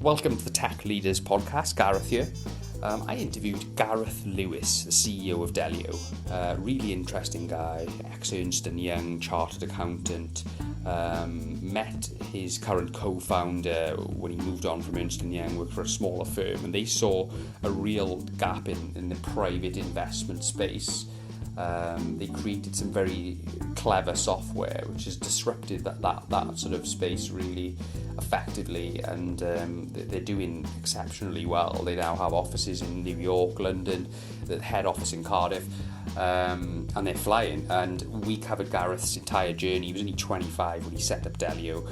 Welcome to the Tech Leaders Podcast. Gareth here. I interviewed Gareth Lewis, the CEO of Delio. Really interesting guy, ex-Ernst & Young, chartered accountant. Met his current co-founder when he moved on from Ernst & Young, worked for a smaller firm, and they saw a real gap in the private investment space. They created some very clever software which has disrupted that sort of space really effectively, and they're doing exceptionally well. They now have offices in New York, London, the head office in Cardiff, and they're flying. And we covered Gareth's entire journey. He was only 25 when he set up Delio.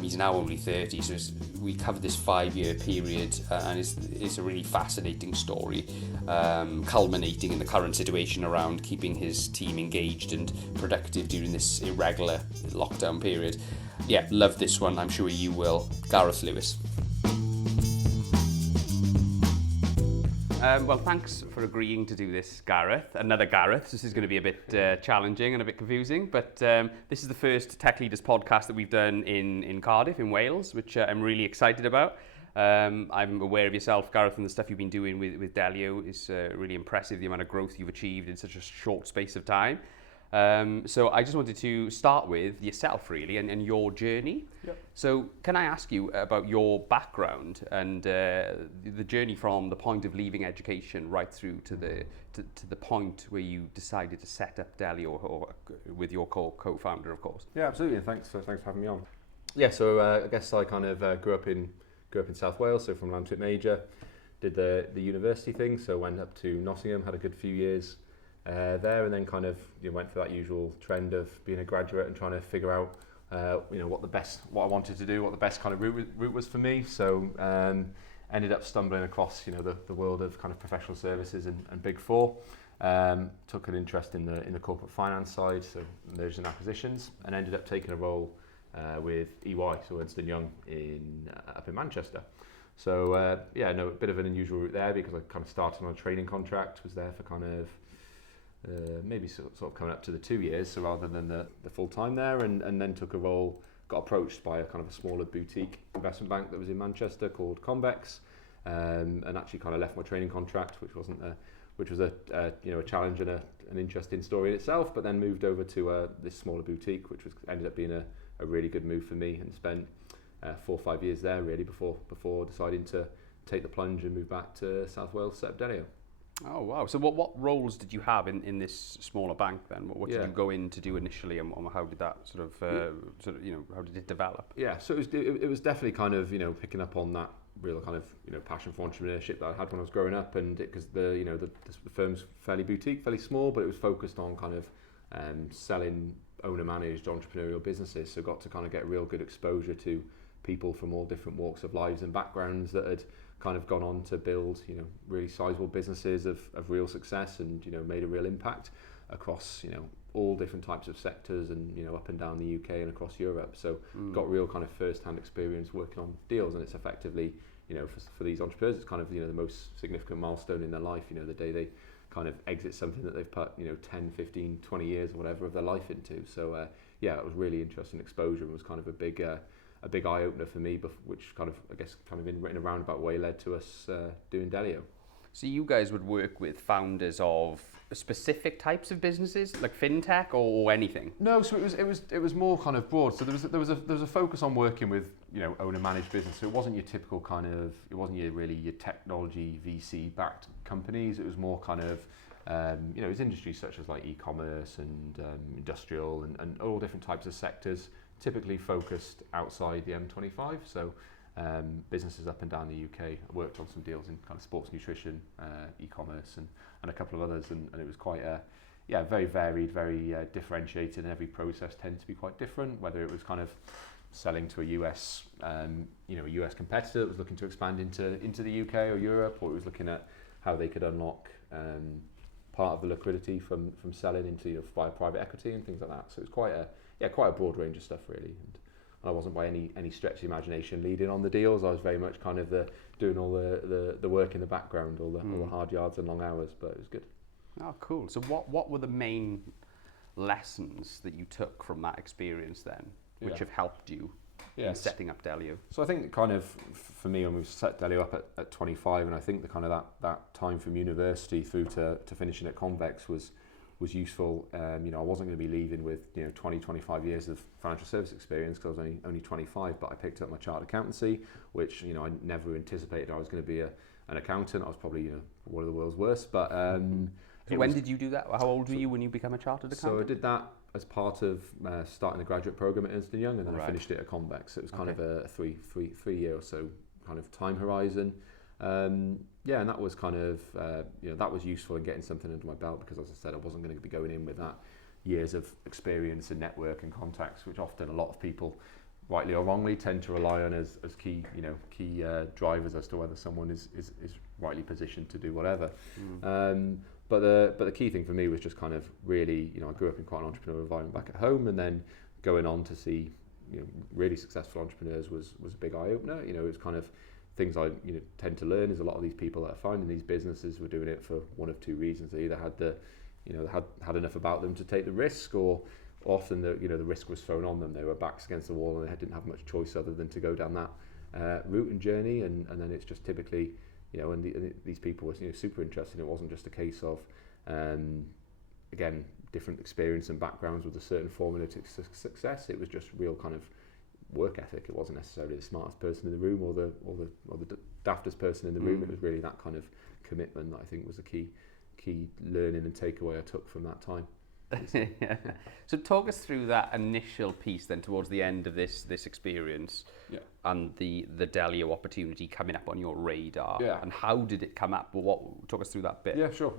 He's now only 30, so we covered this 5-year period, and it's a really fascinating story, culminating in the current situation around keeping his team engaged and productive during this irregular lockdown period. Yeah, love this one. I'm sure you will. Gareth Lewis. Well, thanks for agreeing to do this, Gareth. Another Gareth. This is going to be a bit challenging and a bit confusing, but this is the first Tech Leaders podcast that we've done in Cardiff, in Wales, which I'm really excited about. I'm aware of yourself, Gareth, and the stuff you've been doing with Delio is really impressive, the amount of growth you've achieved in such a short space of time. So I just wanted to start with yourself, really, and your journey. Yep. So can I ask you about your background and the journey from the point of leaving education right through to the point where you decided to set up Delio, or with your co-founder, of course? Yeah, absolutely. Thanks for having me on. Yeah, so I guess I kind of grew up in South Wales, so from Llantrip Major, did the university thing, so went up to Nottingham, had a good few years there, and then kind of went for that usual trend of being a graduate and trying to figure out what I wanted to do, what the best kind of route was for me. So ended up stumbling across the world of kind of professional services and Big Four. Took an interest in the corporate finance side, so mergers and acquisitions, and ended up taking a role with EY, so Ernst & Young up in Manchester. So a bit of an unusual route there because I kind of started on a training contract, was there for kind of maybe sort of coming up to the 2 years, so rather than the full time there, and then took a role, got approached by a kind of a smaller boutique investment bank that was in Manchester called Convex, and actually kind of left my training contract, which was a challenge and an interesting story in itself, but then moved over to this smaller boutique, which ended up being a really good move for me, and spent 4 or 5 years there really before deciding to take the plunge and move back to South Wales, set up Delio. Oh wow! So what roles did you have in this smaller bank then? What did you go in to do initially, and how did that how did it develop? Yeah, so it was definitely kind of picking up on that real kind of passion for entrepreneurship that I had when I was growing up, and because the firm's fairly boutique, fairly small, but it was focused on kind of selling owner-managed entrepreneurial businesses. So got to kind of get real good exposure to people from all different walks of lives and backgrounds that had kind of gone on to build really sizable businesses of real success, and made a real impact across all different types of sectors, and up and down the UK and across Europe. So got real kind of first-hand experience working on deals, and it's effectively for these entrepreneurs, it's kind of the most significant milestone in their life, the day they kind of exit something that they've put 10, 15, 20 years or whatever of their life into. So it was really interesting exposure, and was kind of a big eye-opener for me, which kind of, I guess, kind of in a roundabout way led to us doing Delio. So you guys would work with founders of specific types of businesses, like fintech or anything? No, so it was more kind of broad. So there was a focus on working with owner-managed business. So it wasn't your typical kind of, it wasn't your technology VC-backed companies. It was more kind of it was industries such as like e-commerce and industrial and all different types of sectors, typically focused outside the M25, so businesses up and down the UK. I worked on some deals in kind of sports nutrition, e-commerce, and a couple of others, and it was quite very varied, very differentiated, and every process tended to be quite different, whether it was kind of selling to a US competitor that was looking to expand into the UK or Europe, or it was looking at how they could unlock part of the liquidity from selling into via private equity and things like that. So it was quite a broad range of stuff really, and I wasn't by any stretch of the imagination leading on the deals. I was very much kind of doing all the work in the background, all the hard yards and long hours, but it was good. Oh, cool. So what were the main lessons that you took from that experience then, which have helped you in setting up Delio? So I think kind of for me, when we set Delio up at 25, and I think the kind of that time from university through to finishing at Convex was useful. You know, I wasn't going to be leaving with 20, 25 years of financial service experience because I was only 25, but I picked up my chartered accountancy, which I never anticipated I was going to be an accountant. I was probably one of the world's worst. But so when did you do that? How old were you when you became a chartered accountant? So I did that as part of starting the graduate program at Ernst & Young, and then I finished it at Convex. So it was kind of a three year or so kind of time horizon. And that was kind of that was useful in getting something under my belt, because, as I said, I wasn't going to be going in with that years of experience and network and contacts, which often a lot of people, rightly or wrongly, tend to rely on as key drivers as to whether someone is rightly positioned to do whatever. But the key thing for me was just kind of really, I grew up in quite an entrepreneurial environment back at home, and then going on to see really successful entrepreneurs was a big eye opener. It was kind of things I tend to learn is a lot of these people that are finding these businesses were doing it for one of two reasons. They either had had enough about them to take the risk, or often the risk was thrown on them. They were backs against the wall and they didn't have much choice other than to go down that route and journey. And then it's just typically these people were super interesting. It wasn't just a case of again, different experience and backgrounds with a certain formula to success. It was just real kind of work ethic. It wasn't necessarily the smartest person in the room or the daftest person in the room. It was really that kind of commitment that I think was a key learning and takeaway I took from that time. So talk us through that initial piece then towards the end of this experience, and the Delio opportunity coming up on your radar. And how did it come up? Talk us through that bit. Yeah, sure.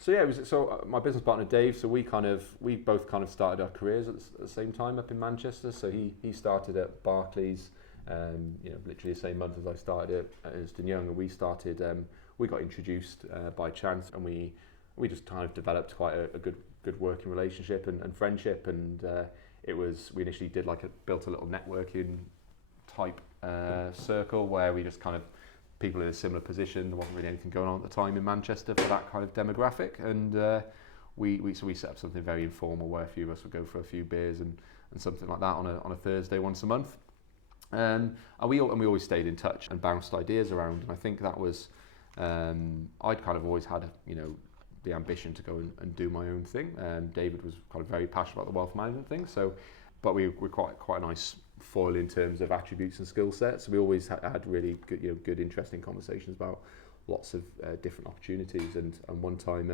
So my business partner Dave, so we both kind of started our careers at the same time up in Manchester. So he started at Barclays, literally the same month as I started at Ernst & Young, and we started. We got introduced by chance, and we just kind of developed quite a good working relationship and friendship. And we initially built a little networking type circle where we just kind of people in a similar position. There wasn't really anything going on at the time in Manchester for that kind of demographic, and we set up something very informal where a few of us would go for a few beers and something like that on a Thursday once a month. And we always stayed in touch and bounced ideas around. And I think that was I'd kind of always had the ambition to go and do my own thing. David was kind of very passionate about the wealth management thing, but we were quite a nice foil in terms of attributes and skill sets. So we always had really good interesting conversations about lots of different opportunities. And one time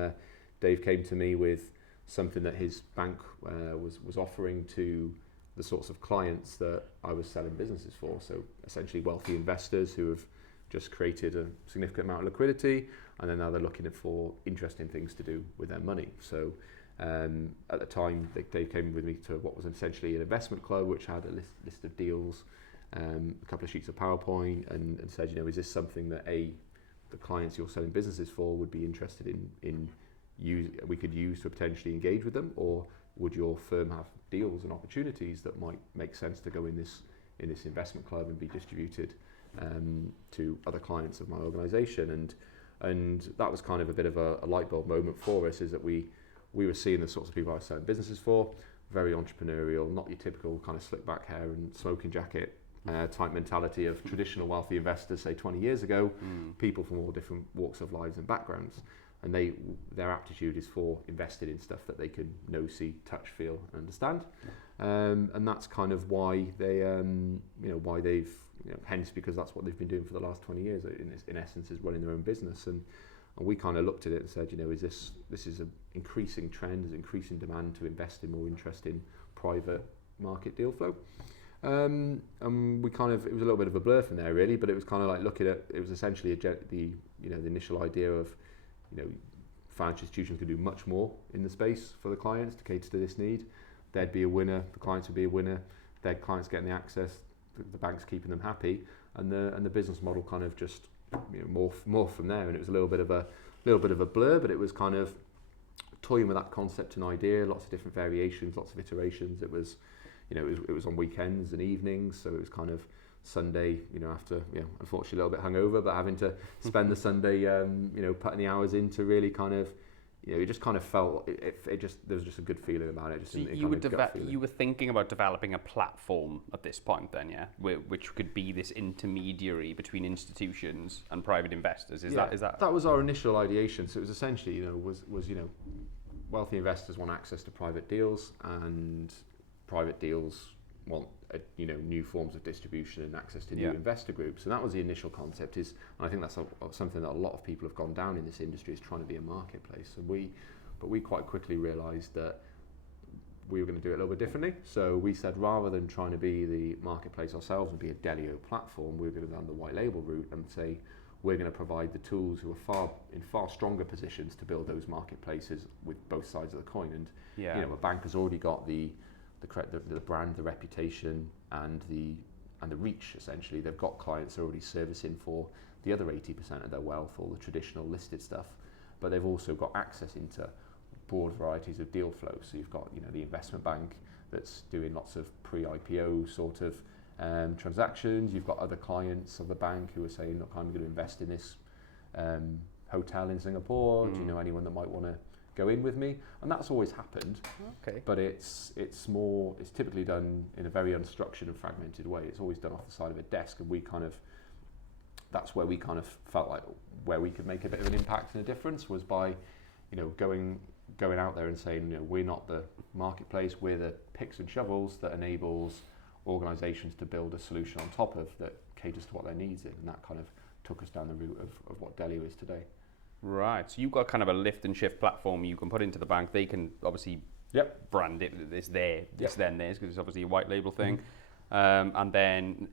Dave came to me with something that his bank was offering to the sorts of clients that I was selling businesses for. So essentially wealthy investors who have just created a significant amount of liquidity, and then now they're looking for interesting things to do with their money. So at the time, Dave came with me to what was essentially an investment club, which had a list of deals, a couple of sheets of PowerPoint, and said, is this something that the clients you're selling businesses for would be interested in we could use to potentially engage with them, or would your firm have deals and opportunities that might make sense to go in this investment club and be distributed to other clients of my organisation. And that was kind of a bit of a light bulb moment for us, is that we were seeing the sorts of people I was selling businesses for, very entrepreneurial, not your typical kind of slick back hair and smoking jacket type mentality of traditional wealthy investors, say 20 years ago, people from all different walks of lives and backgrounds. And their aptitude is for investing in stuff that they can know, see, touch, feel, and understand. And that's kind of why they've, hence because that's what they've been doing for the last 20 years. In essence, is running their own business. And we kind of looked at it and said, this is an increasing trend, there's increasing demand to invest in more interesting private market deal flow. And we kind of, it was a little bit of a blur from there really, but it was kind of like looking at, it was essentially the initial idea of, financial institutions could do much more in the space for the clients to cater to this need. There'd be a winner, the clients would be a winner, their clients getting the access, the bank's keeping them happy, and the business model kind of just morph from there. And it was a little bit of a blur, but it was kind of toying with that concept and idea, lots of different variations, lots of iterations. It was it was on weekends and evenings, so it was kind of Sunday, after, unfortunately a little bit hungover, but having to spend the Sunday, putting the hours in to really kind of it just kind of felt it just there was just a good feeling about it. Just So you were thinking about developing a platform at this point, then, yeah, which could be this intermediary between institutions and private investors. Is that? That was our initial ideation. So it was essentially, was wealthy investors want access to private deals, and private deals want new forms of distribution and access to new investor groups. And that was the initial concept. And I think that's something that a lot of people have gone down in this industry, is trying to be a marketplace. And we quite quickly realised that we were going to do it a little bit differently. So we said, rather than trying to be the marketplace ourselves and be a Delio platform, we were going to go down the white label route and say we're going to provide the tools who are in far stronger positions to build those marketplaces with both sides of the coin. And a bank has already got the brand, the reputation, and the reach. Essentially, they've got clients they're already servicing for the other 80% of their wealth, all the traditional listed stuff. But they've also got access into broad varieties of deal flow. So you've got the investment bank that's doing lots of pre-IPO sort of transactions. You've got other clients of the bank who are saying, look, I'm going to invest in this hotel in Singapore. Do you know anyone that might want to go in with me? And that's always happened. Okay. But it's typically done in a very unstructured and fragmented way. It's always done off the side of a desk, and that's where we kind of felt like where we could make a bit of an impact and a difference was by going out there and saying, we're not the marketplace, we're the picks and shovels that enables organizations to build a solution on top of that caters to what their needs is. And that kind of took us down the route of what Delio is today. Right. So you've got kind of a lift and shift platform you can put into the bank. They can obviously brand it. It's there. It's then theirs because it's obviously a white label thing. And then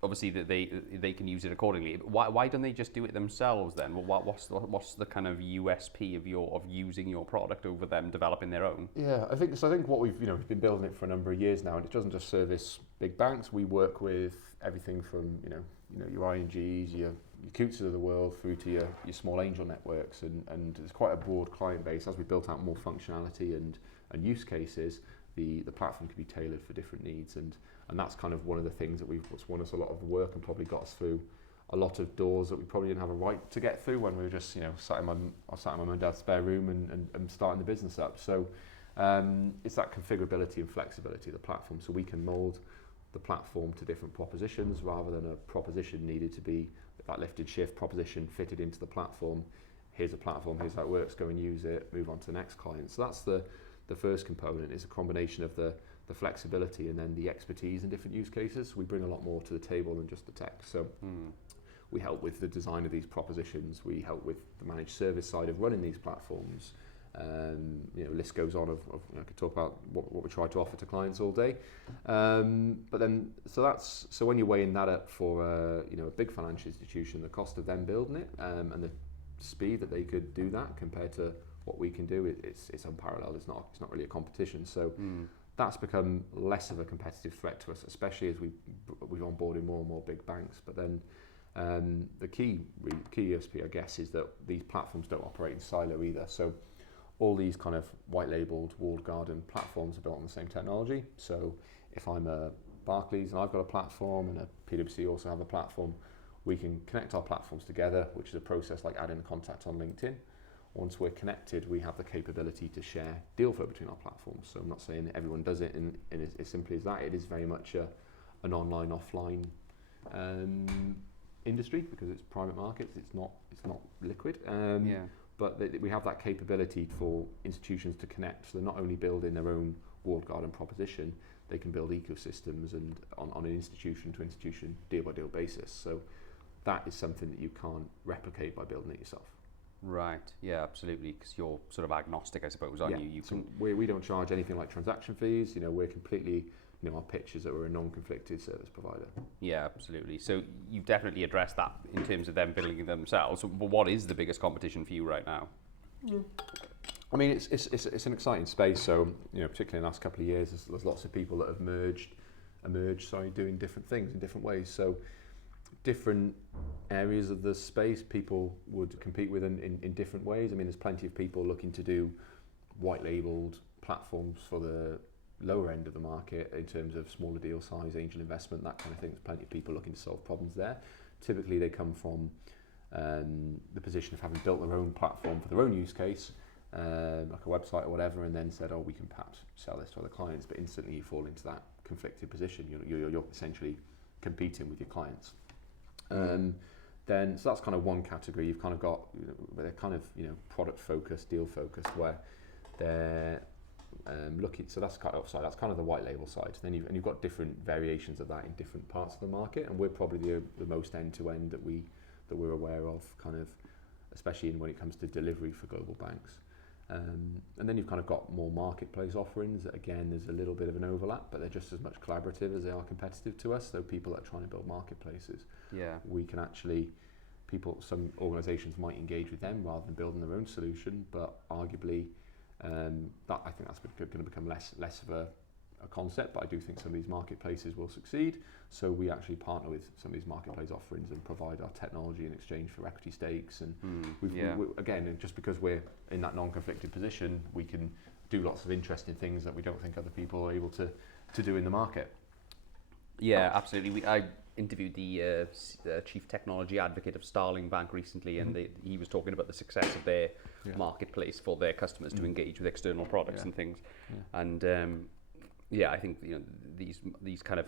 obviously that they can use it accordingly. Why don't they just do it themselves then? What's the kind of USP of using your product over them developing their own? Yeah, I think what we've been building it for a number of years now, and it doesn't just service big banks. We work with everything from your INGs, your Coutts of the world through to your small angel networks, and there's quite a broad client base. As we built out more functionality and use cases, the platform can be tailored for different needs, and that's kind of one of the things that what's won us a lot of work and probably got us through a lot of doors that we probably didn't have a right to get through when we were just sat in my mum and dad's spare room and starting the business up. So it's that configurability and flexibility of the platform, so we can mold the platform to different propositions rather than a proposition needed to be that lift and shift proposition fitted into the platform. Here's a platform, here's how it works, go and use it, move on to the next client. So that's the first component, is a combination of the flexibility and then the expertise in different use cases. We bring a lot more to the table than just the tech. So we help with the design of these propositions, we help with the managed service side of running these platforms. List goes on of I could talk about what we try to offer to clients all day. But then, so when you're weighing that up for a big financial institution, the cost of them building it and the speed that they could do that compared to what we can do, it's unparalleled. It's not really a competition. So that's become less of a competitive threat to us, especially as we've onboarded more and more big banks. But then the key USP, I guess, is that these platforms don't operate in silo either. So all these kind of white labeled walled garden platforms are built on the same technology. So if I'm a Barclays and I've got a platform and a PwC also have a platform, we can connect our platforms together, which is a process like adding a contact on LinkedIn. Once we're connected, we have the capability to share deal flow between our platforms. So I'm not saying that everyone does it in as simply as that. It is very much an online, offline industry because it's private markets. It's not liquid. But we have that capability for institutions to connect. So they're not only building their own walled garden proposition, they can build ecosystems and on an institution to institution, deal by deal basis. So that is something that you can't replicate by building it yourself. Right. Yeah, absolutely. Because you're sort of agnostic, I suppose, aren't you? So we don't charge anything like transaction fees. We're completely. Our pitch is that we're a non-conflicted service provider. Yeah, absolutely. So you've definitely addressed that in terms of them building it themselves. But what is the biggest competition for you right now? I mean, it's an exciting space. So particularly in the last couple of years, there's lots of people that have emerged, doing different things in different ways. So different areas of the space people would compete with in different ways. I mean, there's plenty of people looking to do white labeled platforms for the lower end of the market in terms of smaller deal size, angel investment, that kind of thing. There's plenty of people looking to solve problems there. Typically they come from the position of having built their own platform for their own use case like a website or whatever, and then said, oh, we can perhaps sell this to other clients, but instantly you fall into that conflicted position. You're essentially competing with your clients. Then, so that's kind of one category. You've kind of got, they're kind of, product focused, deal focused, where they're looking. So that's kind of the white label side. Then you've got different variations of that in different parts of the market, and we're probably the most end to end that we're aware of, kind of, especially when it comes to delivery for global banks. And then you've kind of got more marketplace offerings that, again, there's a little bit of an overlap, but they're just as much collaborative as they are competitive to us. So people that are trying to build marketplaces, we can actually, some organizations might engage with them rather than building their own solution, but arguably I think that's going to become less of a concept, but I do think some of these marketplaces will succeed. So we actually partner with some of these marketplace offerings and provide our technology in exchange for equity stakes. And again, just because we're in that non-conflicted position, we can do lots of interesting things that we don't think other people are able to do in the market. Yeah, absolutely. I interviewed the chief technology advocate of Starling Bank recently, and he was talking about the success of their marketplace for their customers to engage with external products and things. And I think these kind of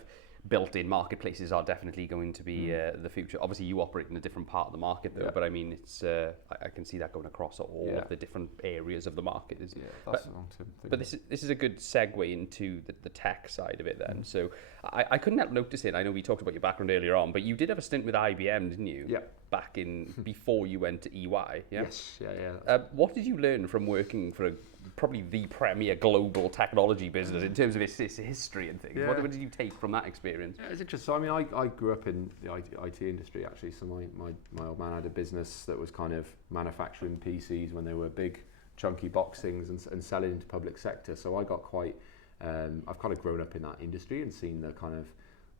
built-in marketplaces are definitely going to be the future. Obviously, you operate in a different part of the market, though. But I mean, it's I can see that going across all of the different areas of the market. That's the long-term thing. But this is a good segue into the tech side of it then. So I couldn't help noticing, I know we talked about your background earlier on, but you did have a stint with IBM, didn't you? Yeah. Back in, before you went to EY, yeah? Yes, yeah. What did you learn from working for probably the premier global technology business in terms of its history and things? What did you take from that experience? Yeah, it's interesting. So, I mean, I grew up in the IT industry, actually. So my old man had a business that was kind of manufacturing PCs when they were big, chunky box things and selling into public sector. So I got quite, I've kind of grown up in that industry and seen the kind of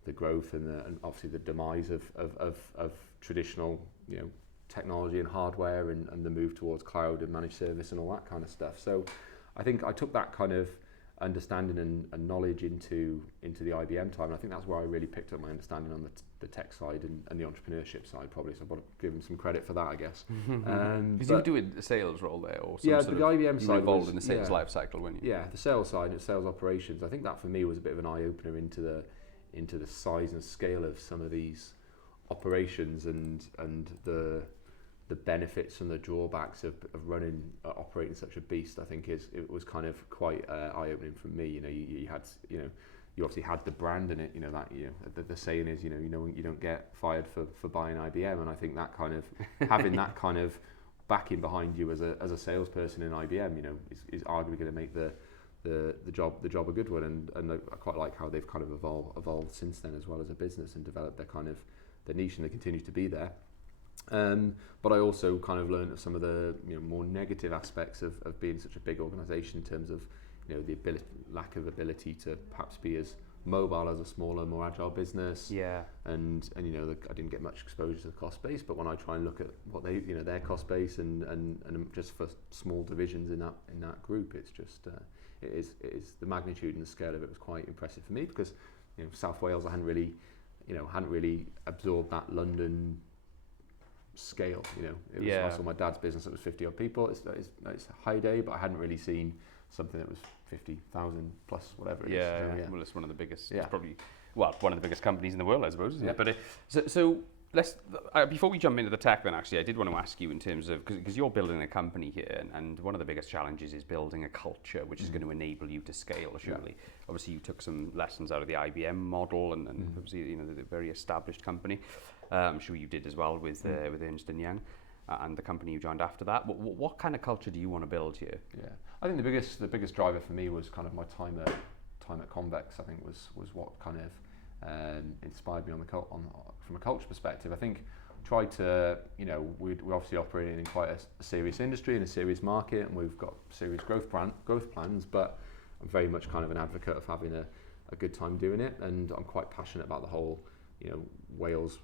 the growth and obviously the demise of traditional, technology and hardware and the move towards cloud and managed service and all that kind of stuff. So I think I took that kind of understanding and knowledge into the IBM time, and I think that's where I really picked up my understanding on the tech side and the entrepreneurship side, probably. So I've got to give him some credit for that, I guess. Because you were doing a sales role there, or the IBM side, you were involved in the sales life cycle, weren't you? Yeah, the sales side and sales operations. I think that for me was a bit of an eye opener into the size and scale of some of these operations and the benefits and the drawbacks of operating such a beast. I think it was kind of quite eye-opening for me. You had you obviously had the brand in it. The saying is you don't get fired for buying IBM, and I think that kind of having that kind of backing behind you as a salesperson in IBM, is arguably going to make the job a good one. And I quite like how they've kind of evolved since then as well as a business and developed their kind of their niche, and they continue to be there. But I also kind of learned of some of the more negative aspects of being such a big organisation in terms of the lack of ability to perhaps be as mobile as a smaller, more agile business. Yeah. And I didn't get much exposure to the cost base, but when I try and look at what they their cost base and just for small divisions in that group, it's just it is the magnitude and the scale of it was quite impressive for me, because South Wales, I hadn't really absorbed that London scale. I saw my dad's business that was 50 odd people. It's a high day, but I hadn't really seen something that was 50,000 plus whatever it is. Well, it's one of the biggest. It's probably one of the biggest companies in the world, I suppose, isn't it? But so let's before we jump into the tech, then actually I did want to ask you in terms of, because you're building a company here, and one of the biggest challenges is building a culture which is going to enable you to scale. Surely, obviously you took some lessons out of the IBM model and obviously the very established company. I'm sure you did as well with Ernst & Young and the company you joined after that. What kind of culture do you want to build here? Yeah, I think the biggest driver for me was kind of my time at Convex. I think was what kind of inspired me from a culture perspective. I think tried to we're obviously operating in quite a serious industry in a serious market, and we've got serious growth plans. But I'm very much kind of an advocate of having a good time doing it, and I'm quite passionate about the whole Wales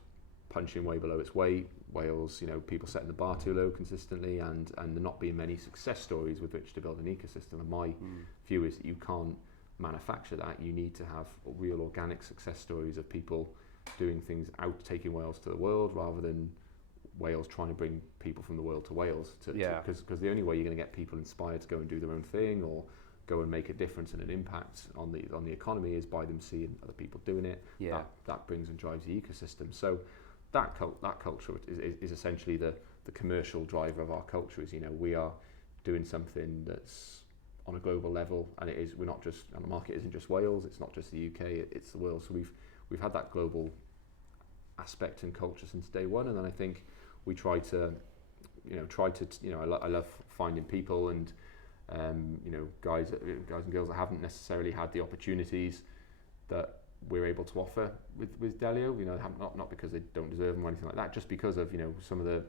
punching way below its weight. Wales, people setting the bar too low consistently, and there not being many success stories with which to build an ecosystem. And my view is that you can't manufacture that. You need to have real organic success stories of people doing things taking Wales to the world, rather than Wales, trying to bring people from the world to Wales, because the only way you're going to get people inspired to go and do their own thing or go and make a difference and an impact on the economy is by them seeing other people doing it. That brings and drives the ecosystem. So that culture is essentially the commercial driver of our culture. Is, you know, we are doing something that's on a global level, and we're not just, and the market isn't just Wales, it's not just the UK, it's the world. So we've had that global aspect and culture since day one, and then I think we try to I love finding people and guys and girls that haven't necessarily had the opportunities that we're able to offer with Delio. You know, not because they don't deserve them or anything like that, just because of, you know, some of the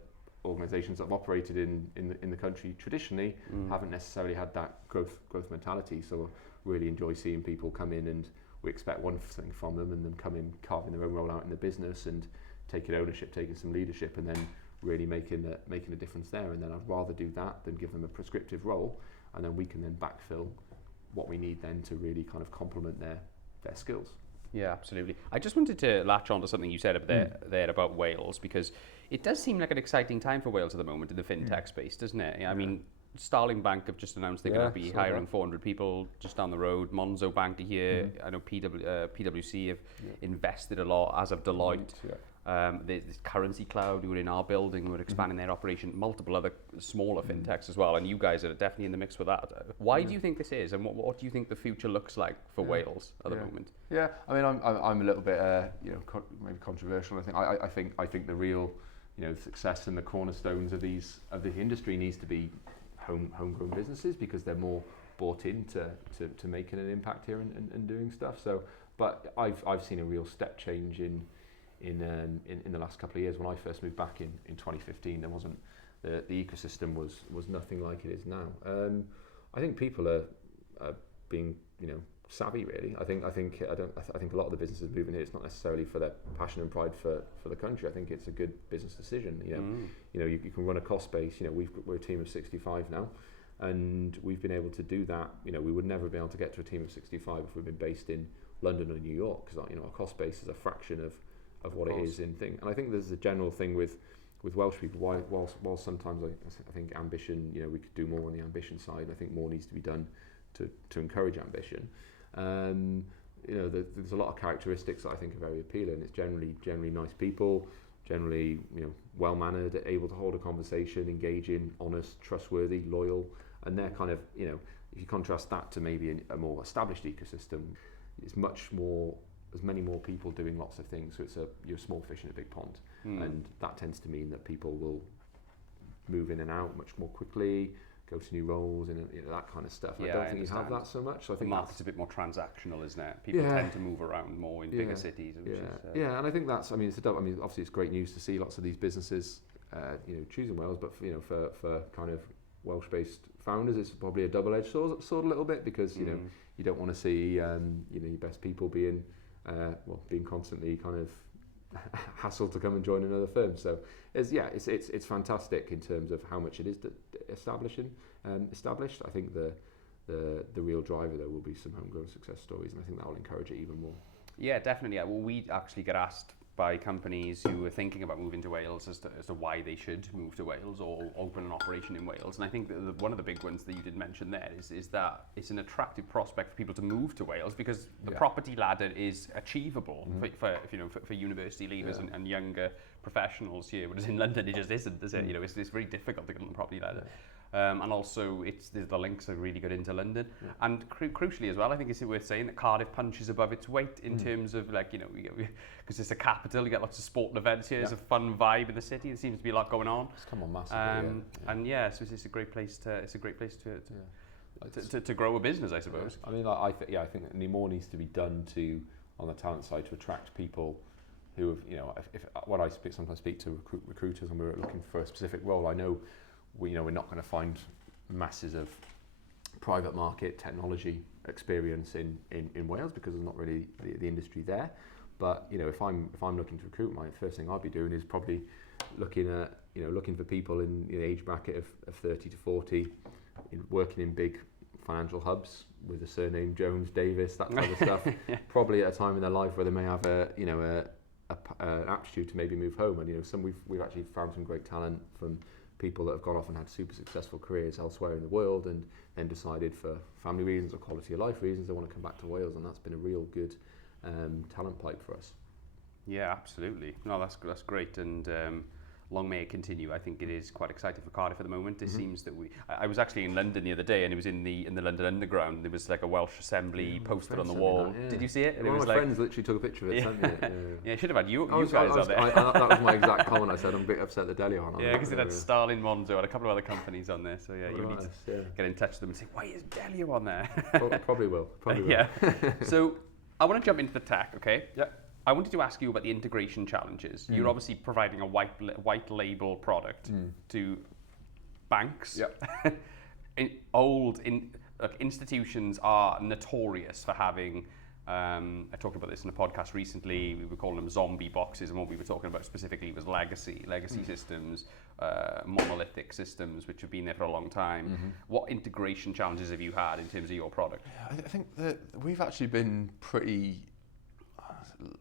organisations that have operated in the country traditionally haven't necessarily had that growth mentality. So really enjoy seeing people come in, and we expect one thing from them, and them come in carving their own role out in the business and taking ownership, taking some leadership, and then really making a difference there. And then I'd rather do that than give them a prescriptive role, and then we can then backfill what we need then to really kind of complement their skills. Yeah, absolutely. I just wanted to latch on to something you said there about Wales, because it does seem like an exciting time for Wales at the moment in the fintech space, doesn't it? I mean, Starling Bank have just announced they're going to be hiring 400 people just down the road. Monzo Bank are here. I know PwC have invested a lot, as have Deloitte. There's Currency Cloud, who are in our building, who are expanding their operation. Multiple other smaller fintechs as well, and you guys are definitely in the mix with that. Why do you think this is, and what do you think the future looks like for Wales at the moment? Yeah, I mean, I'm a little bit maybe controversial. I think the real, you know, success and the cornerstones of the industry needs to be homegrown businesses, because they're more bought into to making an impact here and doing stuff. So, but I've seen a real step change in the last couple of years. When I first moved back in 2015, there wasn't the ecosystem was nothing like it is now. I think people are being, you know, savvy, really. I think a lot of the businesses moving here, it's not necessarily for their passion and pride for the country. I think it's a good business decision. You know, you can run a cost base. You know, we're a team of 65 now, and we've been able to do that. You know, we would never be able to get to a team of 65 if we'd been based in London or New York, because, you know, our cost base is a fraction of what it is in thing. And I think there's a general thing with Welsh people, while sometimes I think ambition, you know, we could do more on the ambition side. I think more needs to be done to encourage ambition. You know, there's a lot of characteristics that I think are very appealing. It's generally nice people, generally, you know, well-mannered, able to hold a conversation, engaging, honest, trustworthy, loyal, and they're kind of, you know, if you contrast that to maybe a more established ecosystem, it's much more, there's many more people doing lots of things, so you're a small fish in a big pond, and that tends to mean that people will move in and out much more quickly, go to new roles, and, you know, that kind of stuff. I don't think you have that so much. So I think the market's a bit more transactional, isn't it? People tend to move around more in bigger cities. And I think that's. I mean, obviously it's great news to see lots of these businesses, you know, choosing Wales, but you know, for kind of Welsh-based founders, it's probably a double-edged sword a little bit, because you know, you don't want to see you know, your best people being constantly kind of hassled to come and join another firm. So it's fantastic in terms of how much it is established. I think the real driver there will be some homegrown success stories, and I think that will encourage it even more. Yeah, definitely. Well, we actually get asked by companies who are thinking about moving to Wales as to why they should move to Wales or open an operation in Wales. And I think that one of the big ones that you did mention there is that it's an attractive prospect for people to move to Wales, because the property ladder is achievable for university leavers and younger professionals here, whereas in London it just isn't, is it? You know, it's very difficult to get on the property ladder. And also the links are really good into London, and crucially as well, I think it's worth saying that Cardiff punches above its weight in terms of, like, you know, because it's a capital, you get lots of sport and events here. There's a fun vibe in the city. There seems to be a lot going on. It's come on massively. And so it's a great place to grow a business, I suppose. I mean, I think more needs to be done on the talent side to attract people who have, you know, if when I sometimes speak to recruiters and we're looking for a specific role, I know we're not going to find masses of private market technology experience in Wales, because there's not really the industry there. But, you know, if I'm looking to recruit, my first thing I'd be doing is probably looking for people in the age bracket of 30 to 40, working in big financial hubs with the surname Jones, Davis, that type of stuff. Probably at a time in their life where they may have a an aptitude to maybe move home. And we've actually found some great talent from people that have gone off and had super successful careers elsewhere in the world, and then decided for family reasons or quality of life reasons they want to come back to Wales, and that's been a real good talent pipe for us. Yeah, absolutely. No, that's great, and long may it continue. I think it is quite exciting for Cardiff at the moment. It seems that I was actually in London the other day, and it was in the London Underground. There was like a Welsh Assembly poster on the wall. Did you see it? One of my friends literally took a picture of it, sent me it. Yeah, should have had you guys on there. That was my exact comment. I said, I'm a bit upset that Delio on. Yeah, because it had Starling Monzo and a couple of other companies on there. So yeah, you need to get in touch with them and say, why is Delio on there? Probably will. Yeah. So I want to jump into the tech, okay? Yeah. I wanted to ask you about the integration challenges. You're obviously providing a white label product to banks. Yeah. Institutions are notorious for having, I talked about this in a podcast recently, we were calling them zombie boxes, and what we were talking about specifically was legacy systems, monolithic systems, which have been there for a long time. What integration challenges have you had in terms of your product? I think that we've actually been pretty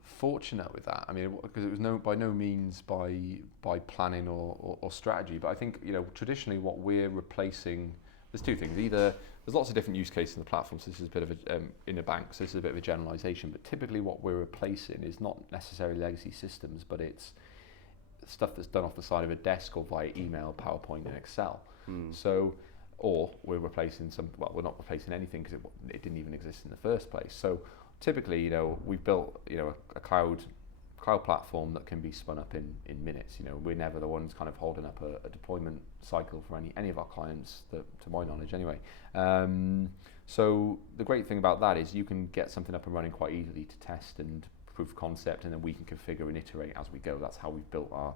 fortunate with that. I mean, because it was by no means by planning or strategy, but I think traditionally what we're replacing, there's two things. Either there's lots of different use cases in the platform, so this is a bit of a in a bank, so this is a bit of a generalization, but typically what we're replacing is not necessarily legacy systems, but it's stuff that's done off the side of a desk or via email, PowerPoint and Excel. So, or we're replacing we're not replacing anything because it didn't even exist in the first place. So typically, we've built, a cloud platform that can be spun up in minutes. We're never the ones kind of holding up a deployment cycle for any of our clients, to my knowledge anyway. So the great thing about that is you can get something up and running quite easily to test and proof of concept, and then we can configure and iterate as we go. That's how we've built our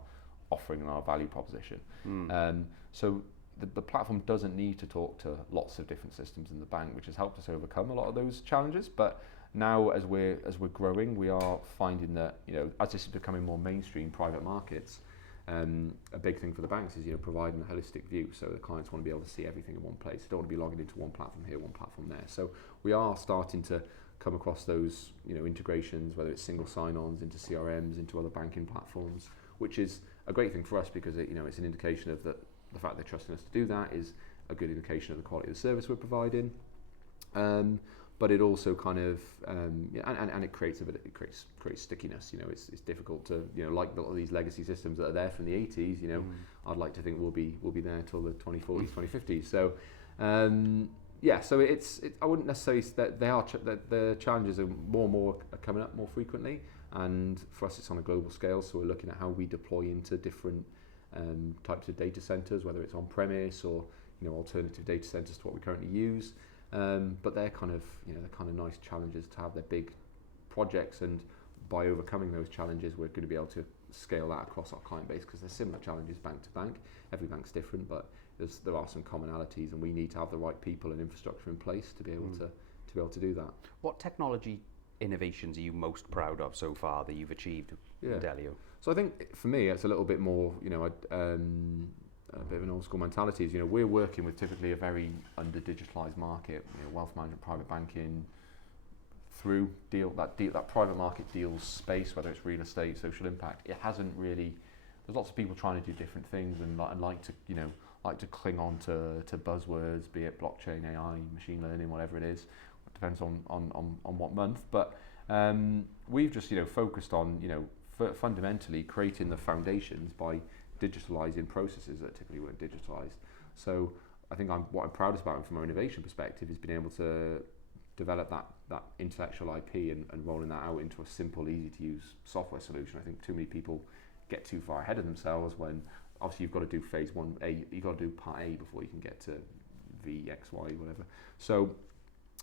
offering and our value proposition. So the platform doesn't need to talk to lots of different systems in the bank, which has helped us overcome a lot of those challenges. But now, as we're growing, we are finding that as this is becoming more mainstream private markets, a big thing for the banks is providing a holistic view. So the clients want to be able to see everything in one place. They don't want to be logging into one platform here, one platform there. So we are starting to come across those integrations, whether it's single sign-ons into CRMs, into other banking platforms, which is a great thing for us because it's an indication of the fact they're trusting us to do that is a good indication of the quality of the service we're providing. But it also kind of and it creates creates stickiness. It's difficult to like a lot of these legacy systems that are there from the 80s. I'd like to think we'll be there till the 2040s, 2050s. So so I wouldn't necessarily say that the challenges are more coming up more frequently, and for us it's on a global scale. So we're looking at how we deploy into different types of data centers, whether it's on premise or alternative data centers to what we currently use. But they're kind of nice challenges to have. They're big projects, and by overcoming those challenges, we're going to be able to scale that across our client base because there's similar challenges bank to bank. Every bank's different, but there are some commonalities, and we need to have the right people and infrastructure in place to be able to do that. What technology innovations are you most proud of so far that you've achieved in Delio? So I think for me, it's a little bit more, a bit of an old school mentality is, we're working with typically a very under digitalized market, wealth management, private banking, through that private market deals space, whether it's real estate, social impact. It hasn't really, there's lots of people trying to do different things and like to cling on to buzzwords, be it blockchain, AI, machine learning, whatever it is. It depends on what month. But we've just focused on fundamentally creating the foundations by digitalizing processes that typically weren't digitalized. So I think what I'm proudest about from our innovation perspective is being able to develop that intellectual IP and rolling that out into a simple, easy to use software solution. I think too many people get too far ahead of themselves when obviously you've got to do phase 1A, you've got to do part A before you can get to V, X, Y, whatever. So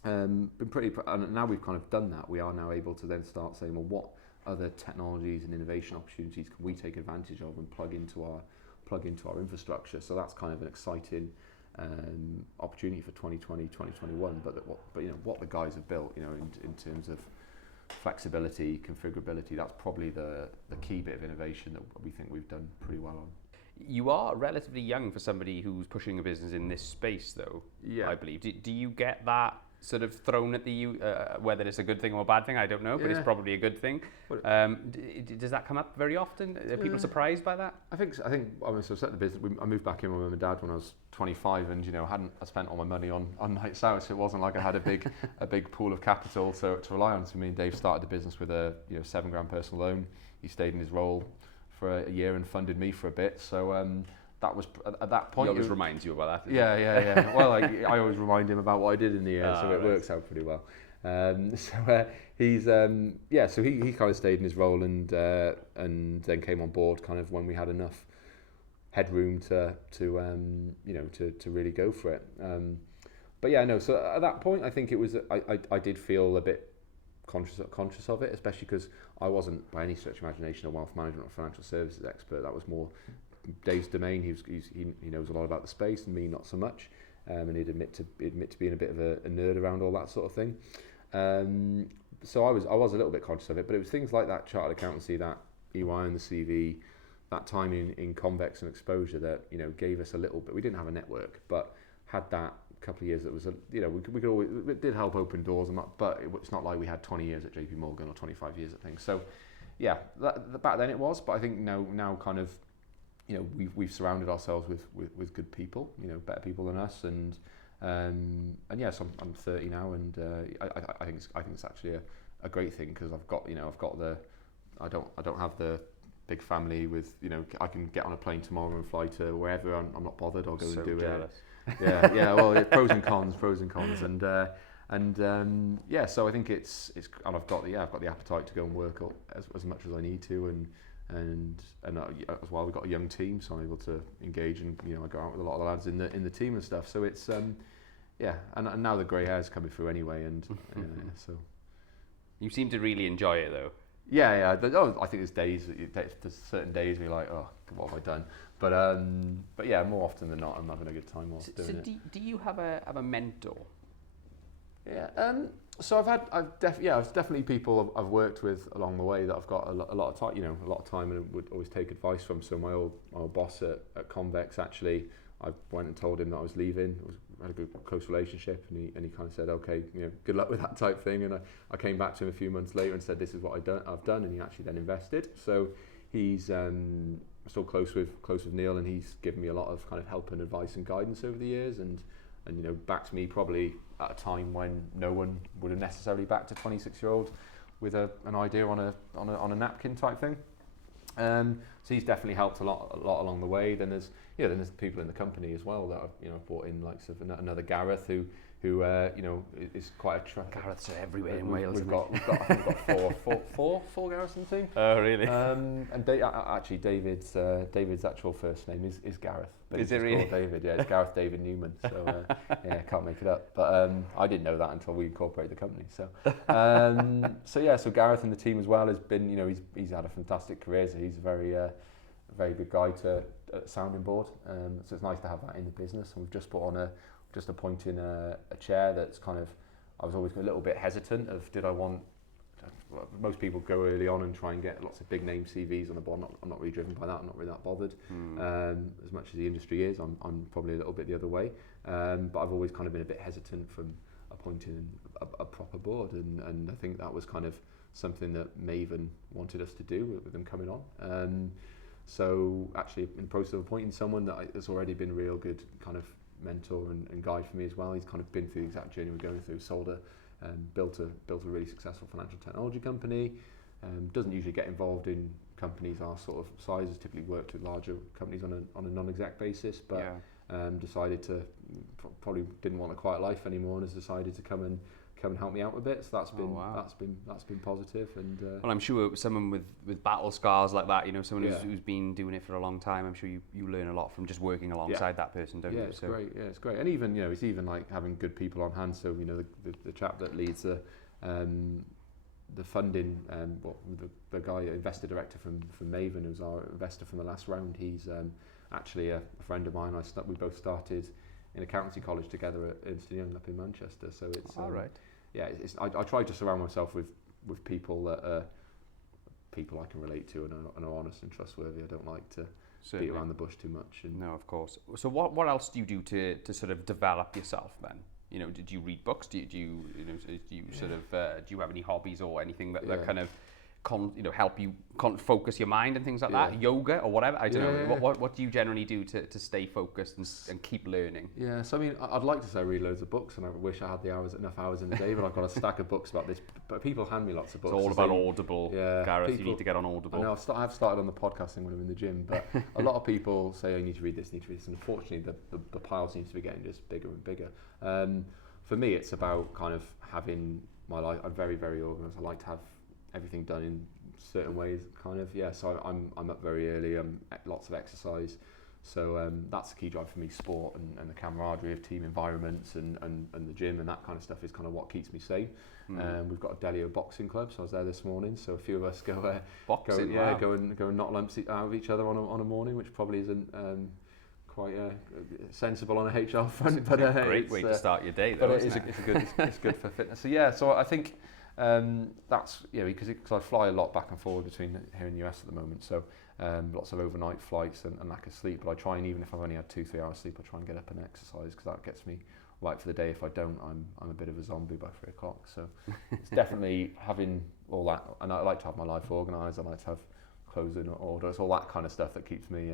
been pretty, and now we've kind of done that, we are now able to then start saying, well, what other technologies and innovation opportunities can we take advantage of and plug into our infrastructure? So that's kind of an exciting opportunity for 2020, 2021. But what the guys have built, in terms of flexibility, configurability, that's probably the key bit of innovation that we think we've done pretty well on. You are relatively young for somebody who's pushing a business in this space, though. Yeah. I believe. Do you get that sort of thrown at you, whether it's a good thing or a bad thing, I don't know, but it's probably a good thing. Does that come up very often? Are people surprised by that? I think I mean, so I set the business. I moved back in with my mum and dad when I was 25, and I spent all my money on nights out, so it wasn't like I had a big pool of capital to rely on. So me and Dave started the business with a £7,000 personal loan. He stayed in his role for a year and funded me for a bit. So that was at that point. He always reminds you about that. Yeah. Well, I always remind him about what I did in the year, so it works out pretty well. He's so he kind of stayed in his role and then came on board kind of when we had enough headroom to really go for it. So at that point I think it was I did feel a bit conscious of it, especially because I wasn't by any stretch of imagination a wealth management or financial services expert. That was more Dave's domain. He knows a lot about the space, and me not so much. And he'd admit to being a bit of a nerd around all that sort of thing. So I was a little bit conscious of it, but it was things like that chartered accountancy, that EY and the CV, that time in convex and exposure that gave us a little bit. We didn't have a network, but had that couple of years that was we could always, it did help open doors, but it's not like we had 20 years at JP Morgan or 25 years at things. So yeah, back then it was, but I think now kind of we've surrounded ourselves with good people, better people than us, and so I'm 30 now, and I think it's actually a great thing, because I've got I don't have the big family with I can get on a plane tomorrow and fly to wherever. I'm not bothered. I'll go and do jealous. it. Yeah. Well, pros and cons, and so I think it's and I've got the appetite to go and work as much as I need to, and as well we've got a young team, so I'm able to engage, and I go out with a lot of the lads in the team and stuff. So it's and now the grey hair's coming through anyway, and so. You seem to really enjoy it though. Yeah. I think there's certain days where you're like, oh, what have I done? But yeah, more often than not, I'm having a good time whilst doing it. So do you have a mentor? Yeah. So I've definitely people I've worked with along the way that I've got a lot of time, and would always take advice from. So my old boss at Convex, actually, I went and told him that I was leaving. Had a good close relationship, and he kind of said, okay, good luck with that type thing. And I came back to him a few months later and said, this is what I've done, and he actually then invested. So he's still close with Neil, and he's given me a lot of kind of help and advice and guidance over the years, and backed me probably at a time when no one would have necessarily backed a 26-year-old with an idea on a napkin type thing. So he's definitely helped a lot along the way. Then there's people in the company as well that I've brought in, like sort of another Gareth who is quite a Gareths are everywhere in Wales. We've got four Gareths in the team. Oh really? And actually David's actual first name is Gareth. But is it really? Called David? Yeah, it's Gareth David Newman. So can't make it up. But I didn't know that until we incorporated the company. So so Gareth and the team as well has been, he's had a fantastic career. So he's a very good guy to sounding board. So it's nice to have that in the business. And we've just appointing a chair that's kind of, I was always a little bit hesitant of, did I want, most people go early on and try and get lots of big name CVs on the board. I'm not really driven by that. I'm not really that bothered. As much as the industry is, I'm probably a little bit the other way. But I've always kind of been a bit hesitant from appointing a proper board, and I think that was kind of something that Maven wanted us to do with them coming on. So actually in the process of appointing someone that has already been a real good kind of mentor and guide for me as well. He's kind of been through the exact journey we're going through. Built a really successful financial technology company. Doesn't usually get involved in companies our sort of size. Has typically worked with larger companies on a non-exec basis, but decided to probably didn't want a quiet life anymore, and has decided to come and help me out a bit. So that's been positive. And well, I'm sure someone with battle scars like that, someone who's been doing it for a long time, I'm sure you learn a lot from just working alongside that person, don't you? It's great. Yeah, it's great. And even it's even like having good people on hand. So the chap that leads the funding, the guy, investor director from Maven, who's our investor from the last round. He's actually a friend of mine. We both started in accountancy college together at Ernst & Young up in Manchester. So it's all right. Yeah, I try to surround myself with people that are people I can relate to and are honest and trustworthy. I don't like to beat around the bush too much. No, of course. So what else do you do to sort of develop yourself then? you know, do you read books? Do you sort of do you have any hobbies or anything that kind of help you focus your mind and things like that? Yoga or whatever? I don't know. What do you generally do to stay focused and keep learning? Yeah, so I mean, I'd like to say I read loads of books, and I wish I had enough hours in the day, but I've got a stack of books about this. But people hand me lots of books. It's all about Audible, Gareth. You need to get on I Audible. know I've started on the podcasting when I'm in the gym, but a lot of people say, "I need to read this, and unfortunately, the pile seems to be getting just bigger and bigger. For me, it's about kind of having my life. I'm very, very organised. I like to have everything done in certain ways, kind of. Yeah, so I'm up very early. Lots of exercise. So that's the key drive for me. Sport and the camaraderie of team environments and the gym and that kind of stuff is kind of what keeps me sane. We've got a Delio boxing club, so I was there this morning. So a few of us go and knock lumps out of each other on a morning, which probably isn't quite sensible on a HR front. But great way to start your day, though. But it's good for fitness. So yeah, so I think that's because I fly a lot back and forward between here and the US at the moment. So lots of overnight flights and lack of sleep. But I try, and even if I've only had 2-3 hours sleep, I try and get up and exercise because that gets me right for the day. If I don't, I'm a bit of a zombie by 3 o'clock. So it's definitely having all that, and I like to have my life organised. I like to have clothes in order. It's all that kind of stuff that keeps me.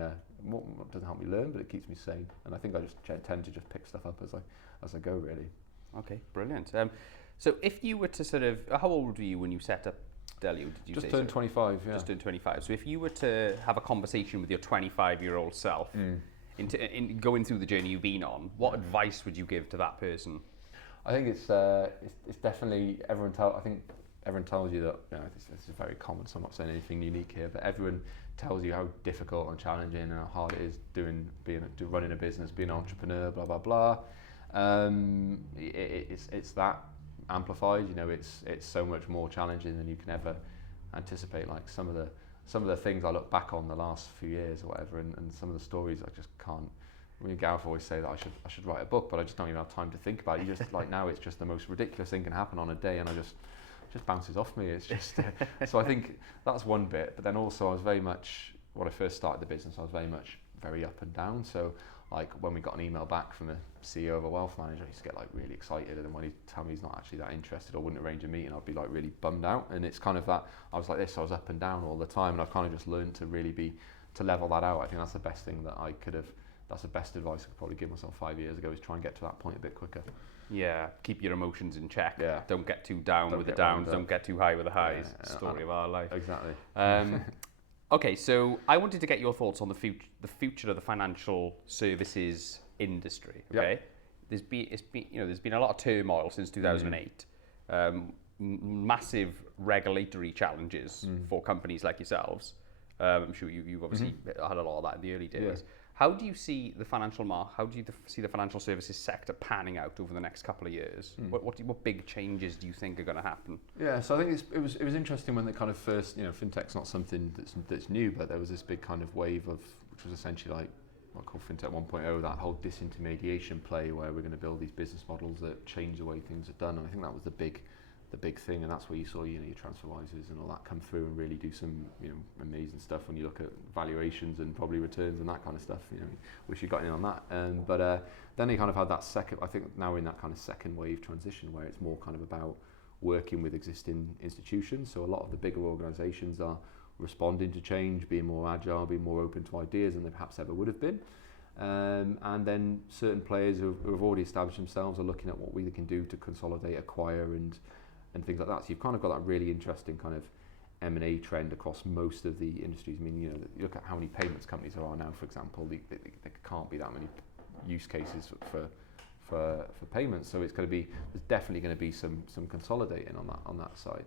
Doesn't help me learn, but it keeps me sane. And I think I just tend to just pick stuff up as I go, really. Okay, brilliant. So if you were to sort of, how old were you when you set up Delio? Did you just turned 25? Yeah, just turned 25. So if you were to have a conversation with your 25-year-old self, in going through the journey you've been on, what advice would you give to that person? I think it's definitely everyone tells you that, this is very common, so I'm not saying anything unique here, but everyone tells you how difficult and challenging and how hard it is running a business, being an entrepreneur, blah blah blah. It's that amplified. It's so much more challenging than you can ever anticipate. Like some of the things I look back on the last few years or whatever, and some of the stories I just can't. I mean, Gareth always say that I should write a book, but I just don't even have time to think about it. You just like now it's just the most ridiculous thing can happen on a day, and I just bounces off me. It's just so I think that's one bit. But then also I was very much, when I first started the business, I was very up and down. So like when we got an email back from a CEO of a wealth manager, I used to get like really excited, and then when he'd tell me he's not actually that interested or wouldn't arrange a meeting, I'd be like really bummed out. And it's kind of that I was like this. I was up and down all the time, and I've kind of just learned to really to level that out. I think that's the best thing that I could have. That's the best advice I could probably give myself 5 years ago, is try and get to that point a bit quicker. Yeah, keep your emotions in check. Yeah. Don't get too down with the downs. Don't get too high with the highs. Story of our life. Exactly. Okay, so I wanted to get your thoughts on the future of the financial services industry. Okay, yep. There's been a lot of turmoil since 2008. Massive regulatory challenges for companies like yourselves. I'm sure you've obviously had a lot of that in the early days. Yeah. How do you see the see the financial services sector panning out over the next couple of years? What big changes do you think are going to happen? Yeah, so I think it was interesting when they kind of first, fintech's not something that's new, but there was this big kind of wave of, which was essentially like what I call fintech 1.0, that whole disintermediation play where we're going to build these business models that change the way things are done. And I think that was the big thing, and that's where you saw your TransferWises and all that come through and really do some amazing stuff when you look at valuations and probably returns and that kind of stuff. Wish you got in on that. But then they kind of had that second. I think now we're in that kind of second wave transition where it's more kind of about working with existing institutions. So a lot of the bigger organisations are responding to change, being more agile, being more open to ideas than they perhaps ever would have been. And then certain players who have already established themselves are looking at what we can do to consolidate, acquire, and things like that. So you've kind of got that really interesting kind of M&A trend across most of the industries. I mean, you look at how many payments companies there are now, for example, there can't be that many use cases for payments. So there's definitely going to be some consolidating on that side.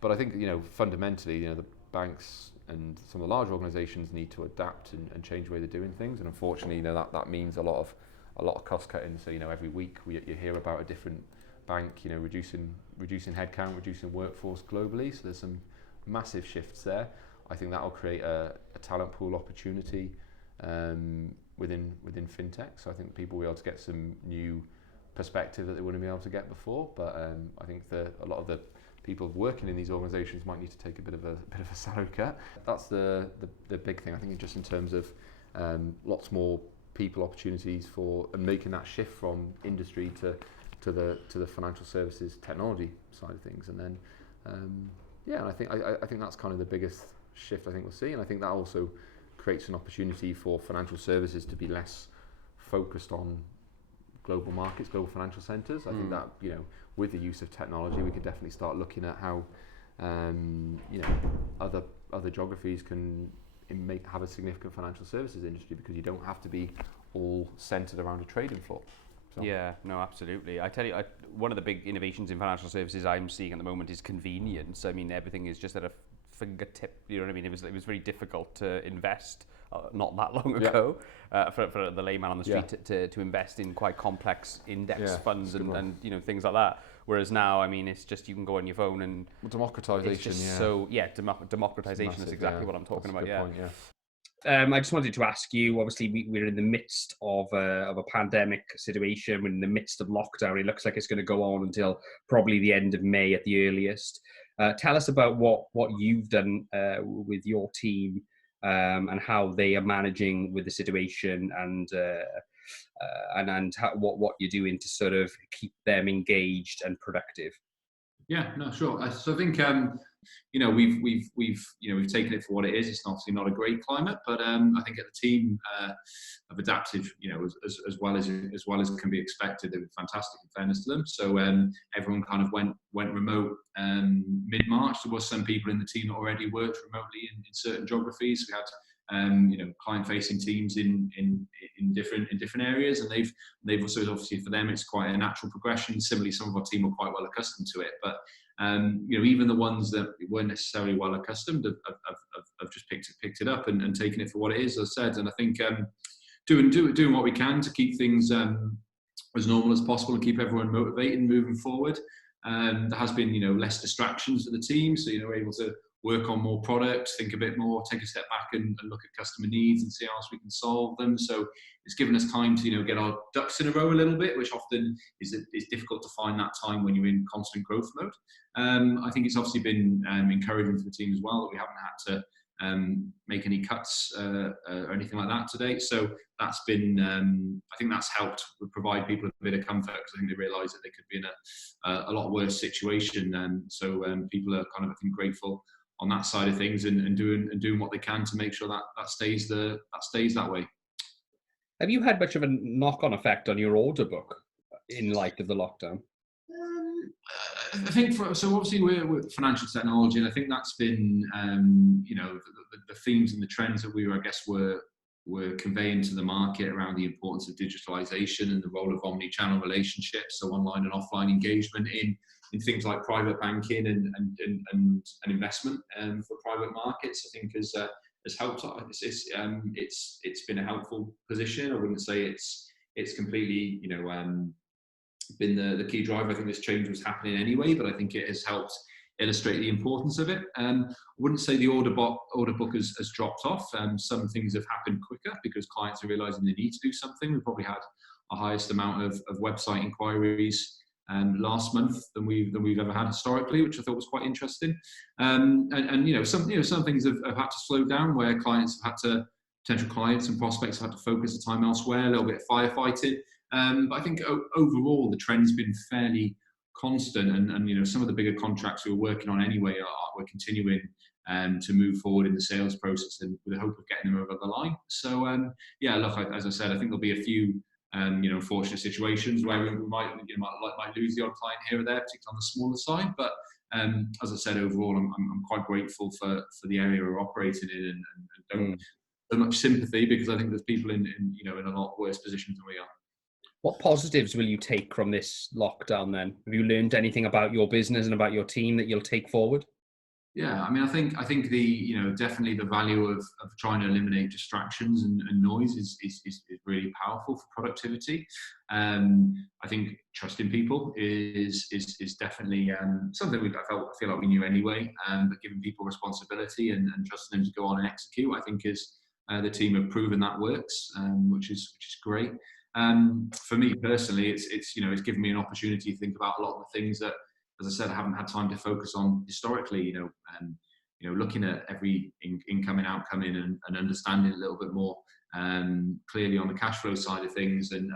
But I think, fundamentally, the banks and some of the large organizations need to adapt and change the way they're doing things. And unfortunately, that means a lot of cost cutting. So, every week you hear about a different bank, reducing headcount, reducing workforce globally. So there's some massive shifts there. I think that will create a talent pool opportunity within fintech. So I think people will be able to get some new perspective that they wouldn't be able to get before. But I think a lot of the people working in these organisations might need to take a bit of a salary cut. That's the big thing. I think just in terms of lots more people opportunities and making that shift from industry to the financial services technology side of things. And then and I think that's kind of the biggest shift I think we'll see, and I think that also creates an opportunity for financial services to be less focused on global markets, global financial centres. I think that, with the use of technology, we could definitely start looking at how other geographies can have a significant financial services industry, because you don't have to be all centred around a trading floor. So. Yeah, no, absolutely. I tell you, one of the big innovations in financial services I'm seeing at the moment is convenience. I mean, everything is just at a fingertip. You know what I mean? It was very difficult to invest not that long ago for the layman on the street to invest in quite complex index funds and things like that. Whereas now, I mean, it's just you can go on your phone and democratization. It's just democratization is exactly what I'm talking about. Point, I just wanted to ask you, obviously we're in the midst of a pandemic situation. We're in the midst of lockdown. It looks like it's going to go on until probably the end of May at the earliest. Tell us about what you've done with your team and how they are managing with the situation, and what you're doing to sort of keep them engaged and productive. Yeah, no, sure. So I think we've taken it for what it is. It's obviously not a great climate, but I think the team have adapted, as well as can be expected. They were fantastic, in fairness to them. So everyone kind of went remote mid-March. There was some people in the team that already worked remotely in certain geographies. We had client-facing teams in different areas, and they've also, obviously for them, it's quite a natural progression. Similarly, some of our team are quite well accustomed to it, but even the ones that weren't necessarily well accustomed have just picked it up and taken it for what it is, as I said. And I think doing what we can to keep things as normal as possible and keep everyone motivated and moving forward. There has been less distractions for the team, so we're able to work on more product, think a bit more, take a step back and look at customer needs and see how else we can solve them. So it's given us time to get our ducks in a row a little bit, which often is difficult to find that time when you're in constant growth mode. I think it's obviously been encouraging for the team as well that we haven't had to make any cuts or anything like that to date. So that's been, I think that's helped provide people a bit of comfort, because I think they realise that they could be in a lot worse situation. So people are kind of, I think, grateful on that side of things and doing what they can to make sure that stays that way. Have you had much of a knock-on effect on your order book in light of the lockdown? I think so. Obviously, we're financial technology, and I think that's been the themes and the trends that we were conveying to the market around the importance of digitalization and the role of omni-channel relationships, so online and offline engagement in things like private banking and investment for private markets. I think has helped. It's been a helpful position. I wouldn't say it's completely been the key driver. I think this change was happening anyway, but I think it has helped illustrate the importance of it. I wouldn't say the order book has dropped off. Some things have happened quicker because clients are realising they need to do something. We've probably had our highest amount of website inquiries last month than we've ever had historically, which I thought was quite interesting. Some things have had to slow down, where potential clients and prospects have had to focus the time elsewhere, a little bit of firefighting. But I think overall the trend's been fairly constant, and some of the bigger contracts we were working on anyway we're continuing to move forward in the sales process, and with the hope of getting them over the line. So as I said, I think there'll be a few unfortunate situations where we might lose the odd client here or there, particularly on the smaller side. But as I said, overall, I'm quite grateful for the area we're operating in, and don't so much sympathy, because I think there's people in a lot worse positions than we are. What positives will you take from this lockdown then? Have you learned anything about your business and about your team that you'll take forward? Yeah, I mean, I think the definitely the value of trying to eliminate distractions and noise is really powerful for productivity. I think trusting people is definitely something I feel like we knew anyway. But giving people responsibility and trusting them to go on and execute, I think is the team have proven that works, which is great. For me personally, it's given me an opportunity to think about a lot of the things that, as I said, I haven't had time to focus on historically. Looking at every incoming, outcoming, and understanding a little bit more clearly on the cash flow side of things, and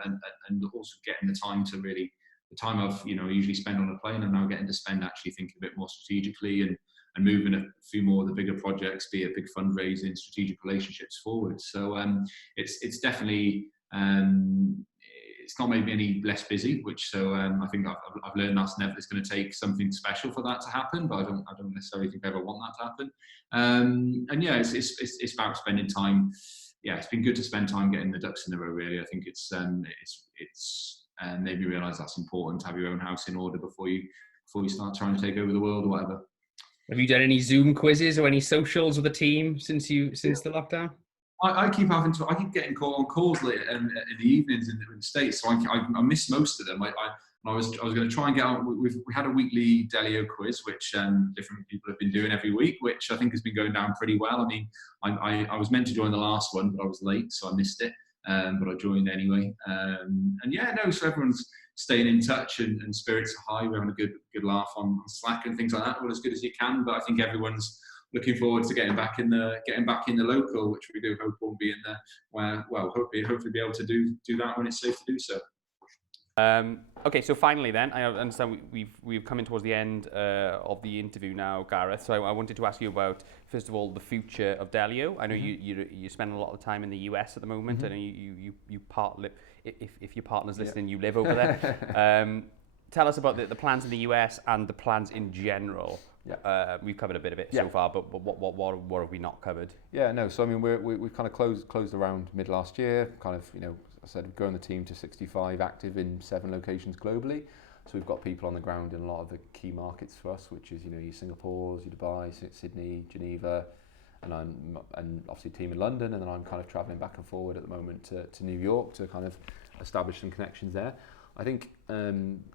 also getting the time to really, the time I've usually spend on a plane, I'm now getting to spend actually thinking a bit more strategically and moving a few more of the bigger projects, be it big fundraising, strategic relationships forward. So it's definitely it's not made me any less busy, which I think I've learned that's never, it's going to take something special for that to happen, but I don't necessarily think I ever want that to happen. And yeah, it's about spending time. Yeah, it's been good to spend time getting the ducks in a row. Really, I think it's made me realise that's important, to have your own house in order before you start trying to take over the world or whatever. Have you done any Zoom quizzes or any socials with the team since the lockdown? I keep getting on calls late in the evenings in the States, so I miss most of them. I was going to try and get on. We had a weekly Delio quiz, which different people have been doing every week, which I think has been going down pretty well. I mean, I was meant to join the last one, but I was late, so I missed it. But I joined anyway. So everyone's staying in touch and spirits are high. We're having a good laugh on Slack and things like that, all as good as you can. But I think everyone's looking forward to getting back in the local, which we do hope will be in there. Hopefully be able to do that when it's safe to do so. Okay, so finally then, I understand we've come in towards the end of the interview now, Gareth. So I wanted to ask you about, first of all, the future of Delio. I know you spend a lot of time in the US at the moment. I know you if your partner's listening, you live over there. Tell us about the plans in the US and the plans in general. We've covered a bit of it so far, but what have we not covered? So I mean, we kind of closed around mid last year. Kind of, I said, growing the team to 65 active in 7 locations globally. So we've got people on the ground in a lot of the key markets for us, which is your Singapore's, your Dubai, Sydney, Geneva, and obviously team in London, and then I'm kind of travelling back and forward at the moment to New York to kind of establish some connections there. I think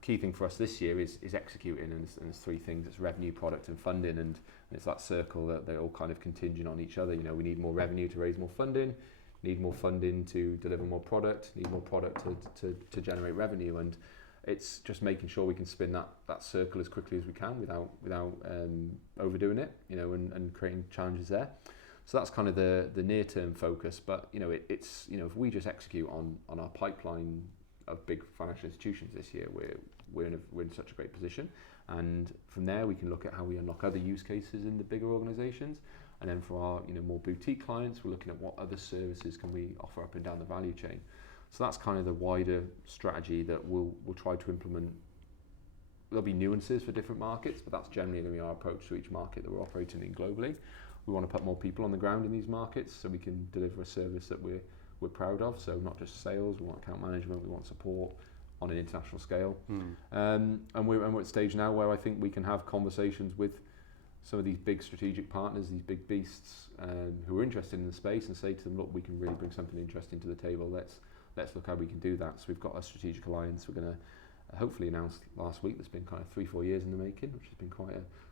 key thing for us this year is executing, and there's 3 things: it's revenue, product, and funding, and it's that circle that they're all kind of contingent on each other. We need more revenue to raise more funding, need more funding to deliver more product, need more product to generate revenue, and it's just making sure we can spin that circle as quickly as we can without overdoing it, and creating challenges there. So that's kind of the near term focus. But it's if we just execute on our pipeline of big financial institutions this year, we're in such a great position, and from there we can look at how we unlock other use cases in the bigger organizations, and then for our more boutique clients, we're looking at what other services can we offer up and down the value chain. So that's kind of the wider strategy that we'll try to implement. There'll be nuances for different markets, but that's generally going to be our approach to each market that we're operating in globally. We want to put more people on the ground in these markets so we can deliver a service that we're proud of. So not just sales, we want account management, we want support on an international scale. And we're at a stage now where I think we can have conversations with some of these big strategic partners, these big beasts who are interested in the space, and say to them, look, we can really bring something interesting to the table. Let's look how we can do that. So we've got a strategic alliance we're going to hopefully announce last week. That's been kind of 3-4 years in the making, which has been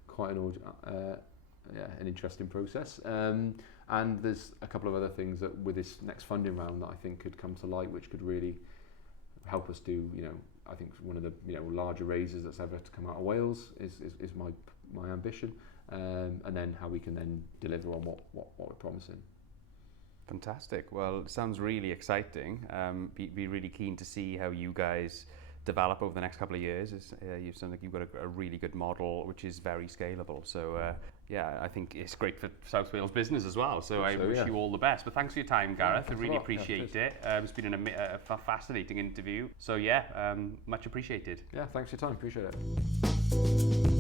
quite an interesting process. And there's a couple of other things that with this next funding round that I think could come to light, which could really help us do, I think one of the larger raises that's ever to come out of Wales is my ambition, and then how we can then deliver on what we're promising. Fantastic. Well, it sounds really exciting. Be really keen to see how you guys develop over the next couple of years. You sound like you've got a really good model which is very scalable. So I think it's great for South Wales business as well. So I wish you all the best. But thanks for your time, Gareth. I really appreciate it. It's been a fascinating interview. So much appreciated. Yeah, thanks for your time. Appreciate it.